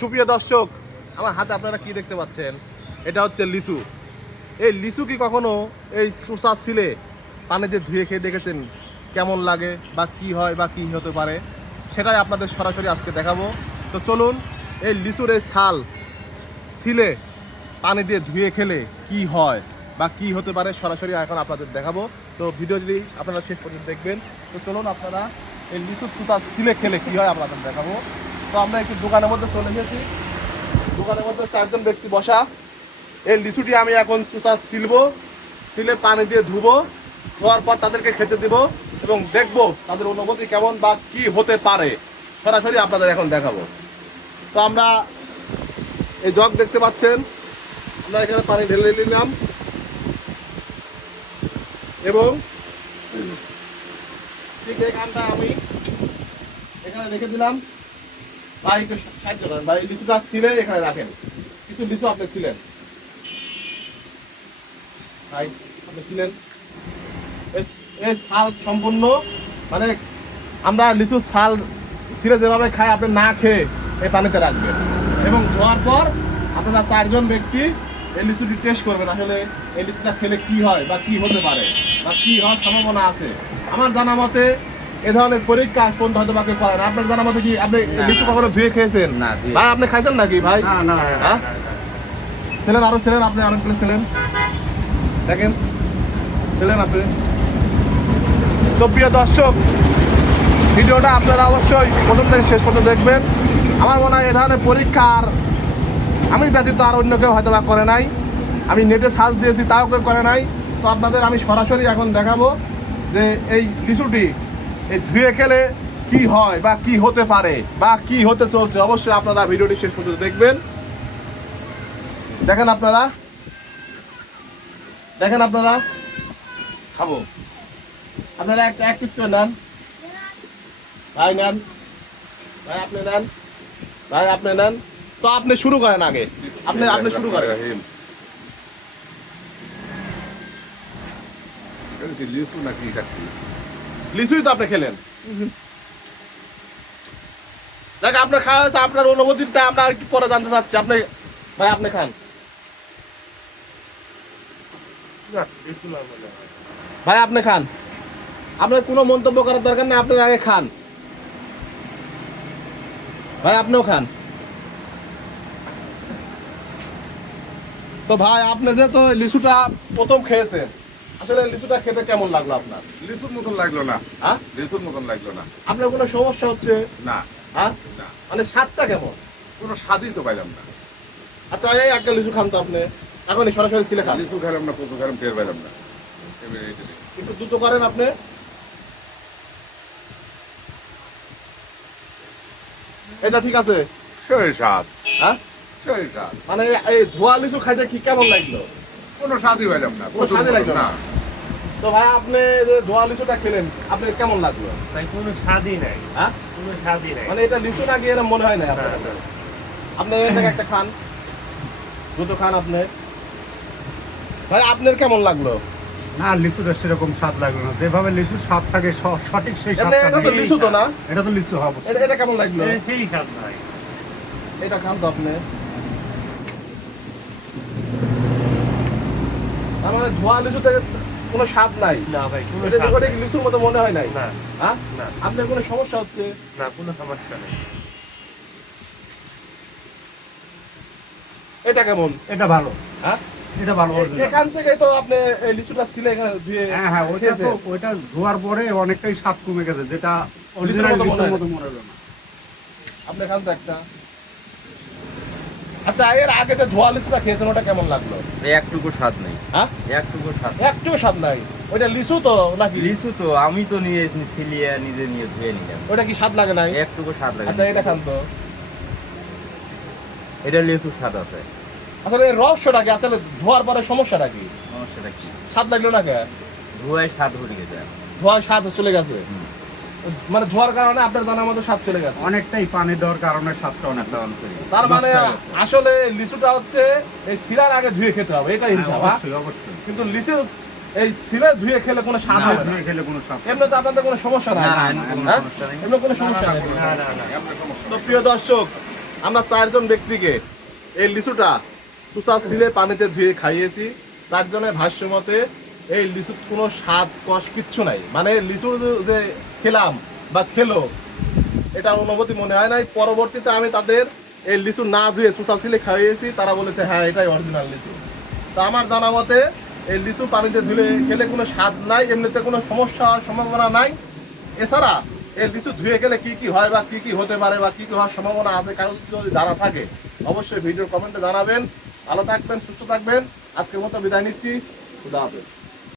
সুপ্রিয় দর্শক, আমার হাতে আপনারা কি দেখতে পাচ্ছেন? এটা হচ্ছে লিচু। এই লিচু কি কখনো এই চোষা ছিলে পানিতে ধুয়ে খেয়ে দেখেছেন কেমন লাগে বা কি হয় বা কি হতে পারে? সেটাই আপনাদের সরাসরি আজকে দেখাবো। তো চলুন, এই লিচুর এই ছাল ছিলে পানি দিয়ে ধুয়ে খেলে কি হয় বা কি হতে পারে সরাসরি এখন আপনাদের দেখাবো। তো ভিডিওটি আপনারা শেষ পর্যন্ত দেখবেন। তো চলুন, আপনারা এই লিচুর চোষা ছিলে খেলে কি হয় আপনাদের দেখাবো। তো আমরা একটু দোকানের মধ্যে চলে এসেছি। দোকানের মধ্যে 4 জন ব্যক্তি বসা। এই লিচুটি আমি এখন চোষা ছিলবো, ছিলে পানি দিয়ে ধুবো, ধোয়ার পর তাদেরকে খেতে দিব এবং দেখবো তাদের অনুভূতি কেমন বা কি হতে পারে সরাসরি আপনাদের এখন দেখাবো। তো আমরা এই জগ দেখতে পাচ্ছেন, আমরা এখানে পানি ঢেলে নিলাম এবং ঠিক এখানটা আমি এখানে রেখে দিলাম। ভাই একটু সাহায্য করেন ভাই, লিচুটা ছিলে এখানে রাখেন। কিছু লিচু আপনি ছিলেন ভাই, আপনি ছিলেন এই ছাল সম্পূর্ণ, মানে আমরা লিচুর ছাল ছিঁড়ে যেভাবে খাই আপনি না খেয়ে এই পানিতে রাখবেন এবং ধোয়ার পর আপনারা 4 জন ব্যক্তি এই লিচুটি টেস্ট করবেন আসলে এই লিচুটা খেলে কি হয় বা কি হতে পারে বা কি হওয়ার সম্ভাবনা আছে। আমার জানা মতে এ ধরনের পরীক্ষা আজ পর্যন্ত হয়তো বা কেউ করেন। আপনার জানা মতে কি আপনি লিচু কখনো ধুয়ে খেয়েছেন? ভাই আপনি খাইছেন নাকি ভাই? হ্যাঁ ছিলেন, আরো ছিলেন, আপনি অনেকগুলো ছিলেন, দেখেন ছিলেন আপনি। তো প্রিয় দর্শক, ভিডিওটা আপনারা অবশ্যই প্রথম থেকে শেষ পর্যন্ত দেখবেন। আমার মনে হয় এ ধরনের পরীক্ষা আর আমি ব্যতীত আর অন্য কেউ হয়তো বা করে নাই। আমি নেটে সার্চ দিয়েছি, তাও কেউ করে নাই। তো আপনাদের আমি সরাসরি এখন দেখাবো যে এই লিচুটি এই ধুয়ে খেলে কি হয় বা কি হতে পারে বা কি হতে চলছে। অবশ্যই আপনারা ভিডিওটি শেষ পর্যন্ত দেখবেন। দেখেন আপনারা, দেখেন আপনারা, খাবো আপনারা একটা এক পিস করে নেন ভাই, নেন ভাই, আপনি নেন ভাই, আপনি নেন। তো আপনি শুরু করেন আগে, আপনি আপনি শুরু করেন। লিচু নাকি লিচুই তো আপনি খেলেন, দেখ আপনার খাওয়া হয়েছে, আপনার অনুভূতিটা আমরা একটু পরে জানতে চাচ্ছি। আপনি ভাই আপনি খান, ভাই আপনি খান, আপনার কোনো মন্তব্য করার দরকার নেই, আপনার আগে খান ভাই, আপনিও খান। তো ভাই আপনি যে তো লিচুটা প্রথম খেয়েছেন, আসলে লিচুটা খেতে কেমন লাগলো আপনার? লিচুর মতন লাগলো না। হ্যাঁ লিচুর মতন লাগলো না। আপনার কোনো সমস্যা হচ্ছে? না হ্যাঁ না, মানে স্বাদটা কেমন? কোনো স্বাদই তো পাইলাম না। আচ্ছা এই একটা লিচু খান তো আপনি, এখনই সরাসরি ছিলে খান। লিচু খেলাম না, কচু খেলাম, টের পাইলাম না। একটু দ্রুত করেন আপনি। এটা ঠিক আছে? সেই স্বাদ, হ্যাঁ সেই স্বাদ। মানে এই ধোয়া লিচু খাইতে কি কেমন লাগলো? কোনো স্বাদই পাইলাম না, কোনো স্বাদই লাগলো না। তো ভাই আপনি যে ধোয়া লিচুটা খেলেন, আপনার কেমন লাগলো? তাই কোনো স্বাদই নাই, হ্যাঁ কোনো স্বাদই নাই। মানে এটা লিচু নাকি এরকম মনে হয় না আপনার কাছে? আপনি এর থেকে একটা খান, দ্রুত খান আপনি। ভাই আপনার কেমন লাগলো? না, লিচুটা সেরকম স্বাদ লাগলো না। যেভাবে লিচুর স্বাদ থাকে সঠিক সেই এমনি স্বাদটা এটা তো নেই। লিচু তো না? এটা তো লিচু হবে। এটা কেমন লাগলো? সেই স্বাদ নাই। এটা খান তো আপনি। তার মানে ধোয়া লিচু থেকে কোনো স্বাদ নাই? না ভাই, কোনো এটা স্বাদ দেখে নাই। লিচুর মতো মনে হয় নাই? না হ্যাঁ না আপনার কোনো সমস্যা হচ্ছে? না, কোনো সমস্যা নেই। এটা কেমন? এটা ভালো, হ্যাঁ এটা ভালো। এখান থেকে তো আপনি এই লিচুটা ছিলে এখানে ধুয়ে হ্যাঁ, ওইটা তো খেয়েছেন। ওইটা ধোয়ার পরে অনেকটাই স্বাদ কমে গেছে, যেটা লিচুর অরিজিনাল মতো মনে লিচুর হয়। মতো মনে হলো না। আপনি খান তো একটা। আচ্ছা এর আগে যে ধোয়া লিচুটা খেয়েছেন ওটা কেমন লাগলো? একটুকু স্বাদ নেই, হ্যাঁ একটুকু স্বাদ একটু স্বাদ নাই? ওইটা লিচু তো নাকি? লিচু তো আমি তো নিয়ে সিলিয়ে নিজে নিয়ে ধুয়ে নিলাম, ওইটা কি স্বাদ লাগে নাই? একটুকু স্বাদ লাগে। আচ্ছা এটা খান তো। এটা লিচু স্বাদ আছে। আসলে এর রহস্যটা কি? আসলে ধোয়ার পরে সমস্যাটা কি? সমস্যাটা কি? স্বাদ লাগলো না কে? ধোয়ায় স্বাদ হয়ে গেছে। ধোয়ার স্বাদ চলে গেছে, হুম। মানে ধোয়ার কারণে আপনার জানার মতো স্বাদ চলে গেছে। অনেকটাই পানি দেওয়ার কারণে স্বাদটা অনেকটা অনেক তার মানে আসলে লিচুটা হচ্ছে এই শিরার আগে ধুয়ে খেতে হবে, এটাই হিসাব। হ্যাঁ? অবশ্যই অবশ্যই। কিন্তু লিচু এই শিরা ধুয়ে খেলে কোনো স্বাদ না, হবে না। ধুয়ে খেলে কোনো স্বাদ এমনি তো আপনাদের কোনো সমস্যা নাই? না, না, এমনি কোনো হ্যাঁ? সমস্যা নেই। এমনি কোনো সমস্যা নেই। না না না, তো প্রিয় দর্শক, আমরা 4 জন ব্যক্তিকে এই লিচুটা চুষা ছিলে পানিতে ধুয়ে খাইয়েছি। 4 জনের ভাষ্য মতে এই লিচুর কোনো স্বাদ কষ কিচ্ছু নাই, মানে লিচুর যে খেলাম বা খেলো এটা অনুভূতি মনে হয় নাই। পরবর্তীতে আমি তাদের এই লিচু না ধুয়ে চুষা ছিলে খাইয়েছি, তারা বলেছে হ্যাঁ এটাই অরিজিনাল লিচু। তো আমার জানা মতে এই লিচু পানিতে ধুলে খেলে কোনো স্বাদ নাই, এমনিতে কোনো সমস্যা হওয়ার সম্ভাবনা নাই। এছাড়া এই লিচু ধুয়ে গেলে কি কি হয় বা কি কি হতে পারে বা কি কি হওয়ার সম্ভাবনা আছে কারো যদি জানা থাকে অবশ্যই ভিডিওর কমেন্টে জানাবেন। ভালো থাকবেন, সুস্থ থাকবেন। আজকের মতো বিদায় নিচ্ছি। খুদা হাফেজ।